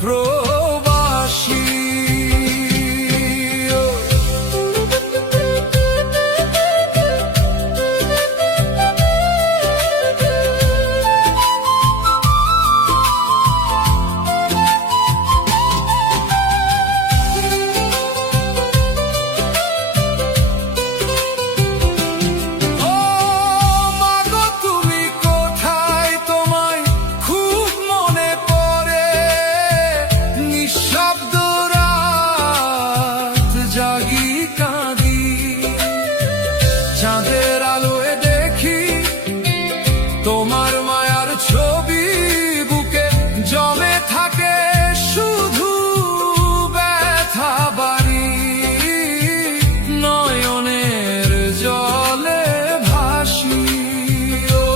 প্রবাসী। চাঁদের আলোয় দেখি তোমার মায়ার ছবি, বুকে জমে থাকে শুধু ব্যথা বাড়ি। নয়নের জলে ভাসি, ও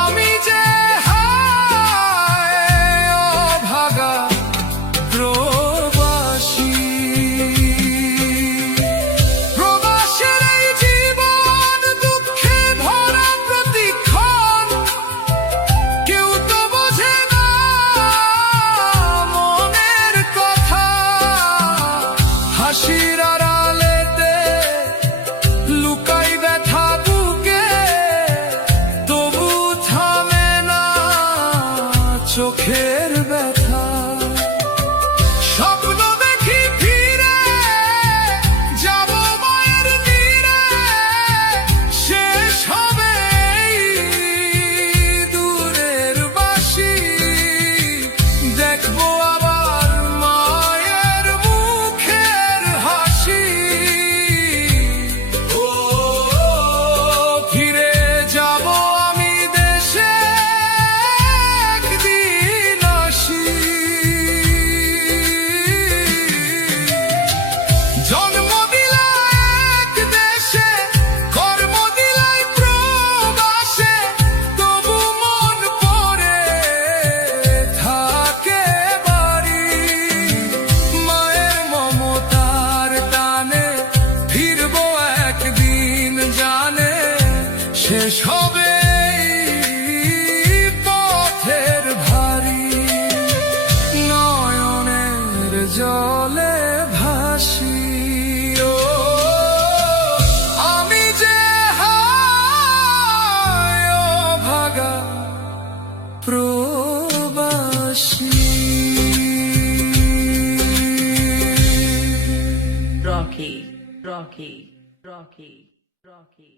আমি যে হায় অভাগা প্রবাসী। হাসির আড়ালেতে লুকাই ব্যথা বুকে, তবু থামে না চোখের ব্যথা। স্বপ্ন দেখি ফিরে যাব মায়ের তীরে, শেষ হবে দূরের বাসি। দেখবো শেষ হবে পথের ভারী। নয়নের জলে ভাসি, ও আমি যে হায় অভাগা প্রবাসী। Rocky, Rocky, Rocky, Rocky.